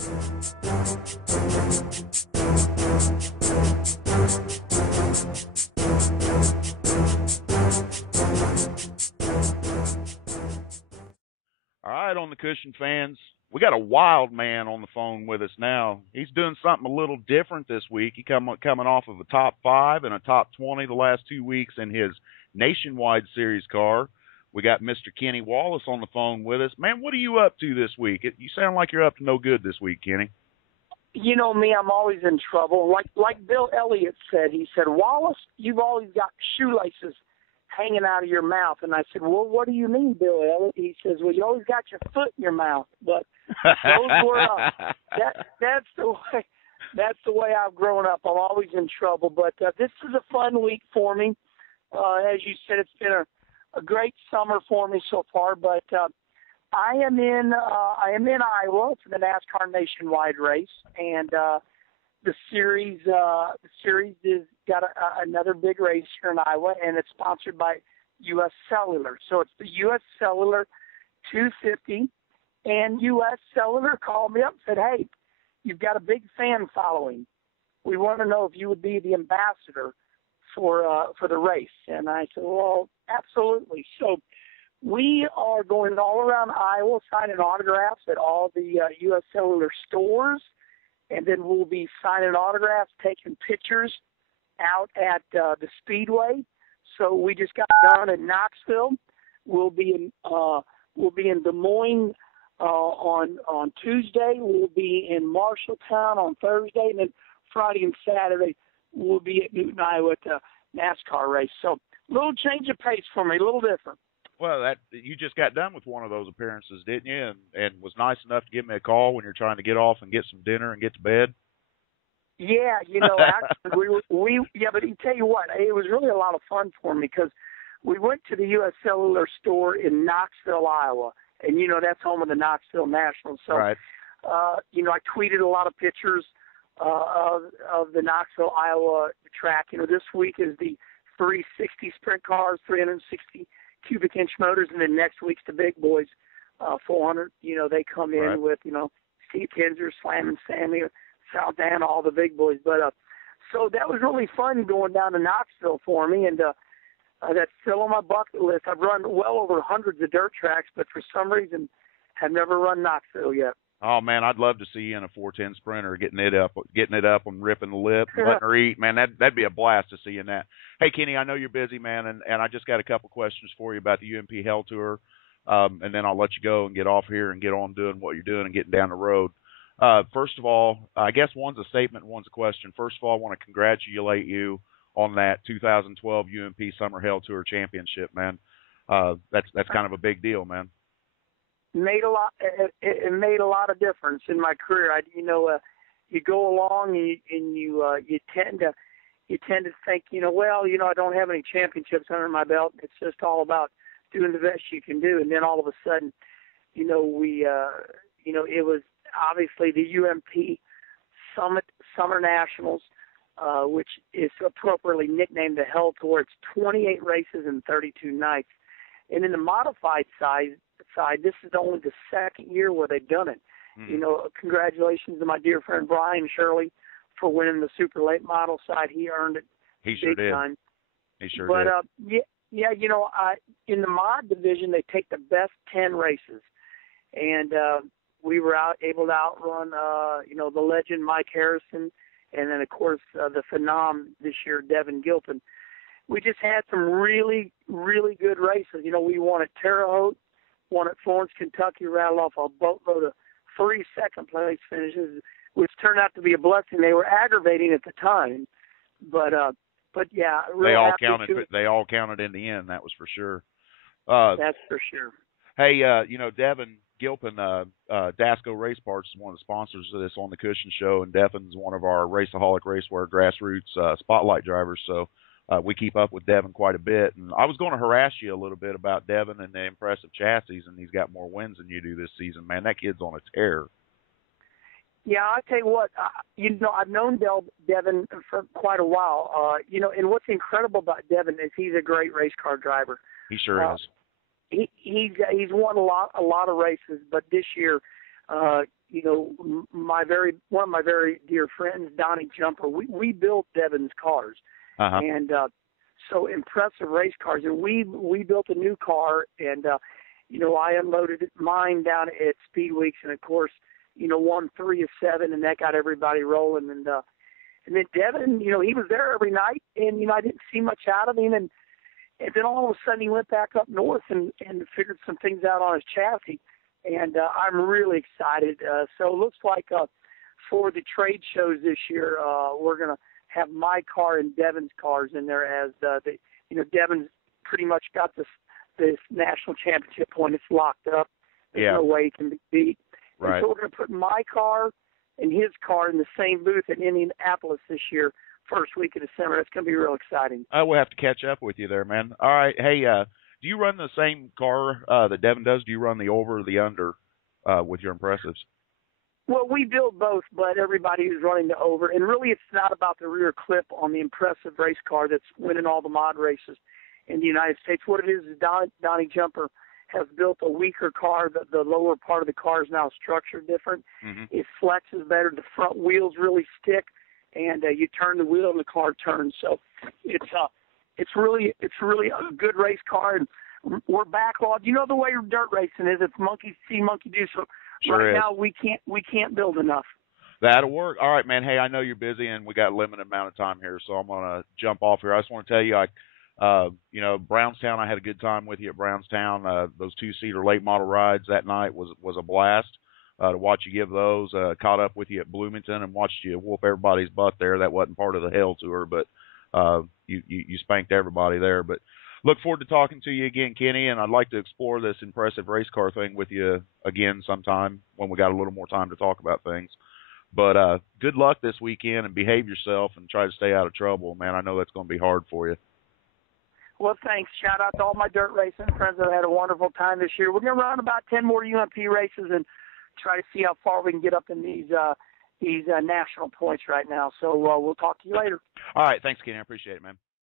All right, on the cushion fans, we got a wild man on the phone with us now. He's doing something a little different this week. Coming off of a top 5 and a top 20 the last 2 weeks in his Nationwide Series car. We got Mr. Kenny Wallace on the phone with us. Man, what are you up to this week? You sound like you're up to no good this week, Kenny. You know me, I'm always in trouble. Like Bill Elliott said, he said, Wallace, you've always got shoelaces hanging out of your mouth. And I said, well, what do you mean, Bill Elliott? He says, well, you always got your foot in your mouth. But those were that's the way I've grown up. I'm always in trouble. But this is a fun week for me. As you said, it's been a great summer for me so far. But I am in Iowa for the NASCAR Nationwide race, and the series has got another big race here in Iowa, and it's sponsored by U.S. Cellular. So it's the U.S. Cellular 250, and U.S. Cellular called me up and said, hey, you've got a big fan following. We want to know if you would be the ambassador for the race. And I said, well, absolutely. So we are going all around Iowa signing autographs at all the U.S. Cellular stores, and then we'll be signing autographs, taking pictures out at the Speedway. So we just got done in Knoxville. We'll be in Des Moines on Tuesday. We'll be in Marshalltown on Thursday, and then Friday and Saturday we'll be at Newton, Iowa at the NASCAR race. So a little change of pace for me, a little different. Well, you just got done with one of those appearances, didn't you? And was nice enough to give me a call when you're trying to get off and get some dinner and get to bed. Yeah, actually, but you tell you what, it was really a lot of fun for me because we went to the U.S. Cellular store in Knoxville, Iowa, and that's home of the Knoxville Nationals. So, right. I tweeted a lot of pictures of the Knoxville, Iowa track. This week is the 360 sprint cars, 360 cubic inch motors, and then next week's the big boys, 400. They come in right. with Steve Kinzer, Slam and Sammy, Sal Dan, all the big boys. But so that was really fun going down to Knoxville for me, and that's still on my bucket list. I've run well over hundreds of dirt tracks, but for some reason have never run Knoxville yet. Oh man, I'd love to see you in a 410 Sprinter, getting it up and ripping the lip, and letting her eat. Man, that'd be a blast to see you in that. Hey Kenny, I know you're busy, man, and I just got a couple questions for you about the UMP Hell Tour, and then I'll let you go and get off here and get on doing what you're doing and getting down the road. First of all, I guess one's a statement, one's a question. First of all, I want to congratulate you on that 2012 UMP Summer Hell Tour Championship, man. That's kind of a big deal, man. Made a lot. It made a lot of difference in my career. You go along and you tend to think, I don't have any championships under my belt. It's just all about doing the best you can do. And then all of a sudden, it was obviously the UMP Summer Nationals, which is appropriately nicknamed the Hell Tour. It's 28 races and 32 nights. And in the modified side, this is only the second year where they've done it. Congratulations to my dear friend Brian Shirley for winning the super late model side. He earned it. He sure did. Time. He sure did. In the mod division, they take the best 10 races, and we were able to outrun, the legend Mike Harrison, and then of course the phenom this year, Devin Gilpin. We just had some really, really good races. We won at Terre Haute, won at Florence, Kentucky, rattled off a boatload of 3 second-place finishes, which turned out to be a blessing. They were aggravating at the time, but yeah, really they all counted. They all counted in the end. That was for sure. That's for sure. Hey, Devin Gilpin, Dasco Race Parts is one of the sponsors of this On the Cushion show, and Devin's one of our Raceaholic Raceware grassroots spotlight drivers. So. We keep up with Devin quite a bit, and I was going to harass you a little bit about Devin and the impressive chassis, and he's got more wins than you do this season. Man, that kid's on a tear. Yeah, I tell you what, I've known Devin for quite a while. And what's incredible about Devin is he's a great race car driver. He sure is. He's won a lot of races, but this year, one of my very dear friends, Donnie Jumper, we built Devin's cars, and so impressive race cars, and we built a new car, and I unloaded mine down at Speed Weeks, and of course, won 3 of 7, and that got everybody rolling, and then Devin, he was there every night, and I didn't see much out of him, and then all of a sudden he went back up north and figured some things out on his chassis. And I'm really excited. So it looks like for the trade shows this year, we're going to have my car and Devin's cars in there as Devin's pretty much got this national championship point. It's locked up. There's no way it can be beat. Right. And so we're going to put my car and his car in the same booth in Indianapolis this year, first week of December. That's going to be real exciting. We'll have to catch up with you there, man. All right. Hey, do you run the same car that Devin does? Do you run the over or the under with your Impressives? Well, we build both, but everybody is running the over. And really it's not about the rear clip on the Impressive race car that's winning all the mod races in the United States. What it is Donnie Jumper has built a weaker car. The lower part of the car is now structured different. Mm-hmm. It flexes better. The front wheels really stick, and you turn the wheel and the car turns. So it's really a good race car, and we're backlogged. You know the way dirt racing is. It's monkey see, monkey do. So sure now we can't build enough. That'll work. All right, man. Hey, I know you're busy, and we got a limited amount of time here, so I'm gonna jump off here. I just want to tell you, Brownstown. I had a good time with you at Brownstown. Those 2-seater late model rides that night was a blast. To watch you give those. Caught up with you at Bloomington and watched you whoop everybody's butt there. That wasn't part of the Hell Tour, but you spanked everybody there. But look forward to talking to you again, Kenny, and I'd like to explore this impressive race car thing with you again sometime when we got a little more time to talk about things. But good luck this weekend, and behave yourself and try to stay out of trouble, man. I know that's going to be hard for you. Well, thanks. Shout out to all my dirt racing friends that had a wonderful time this year. We're going to run about 10 more UMP races and try to see how far we can get up in these national points right now. So we'll talk to you later. All right. Thanks, Kenny. I appreciate it, man.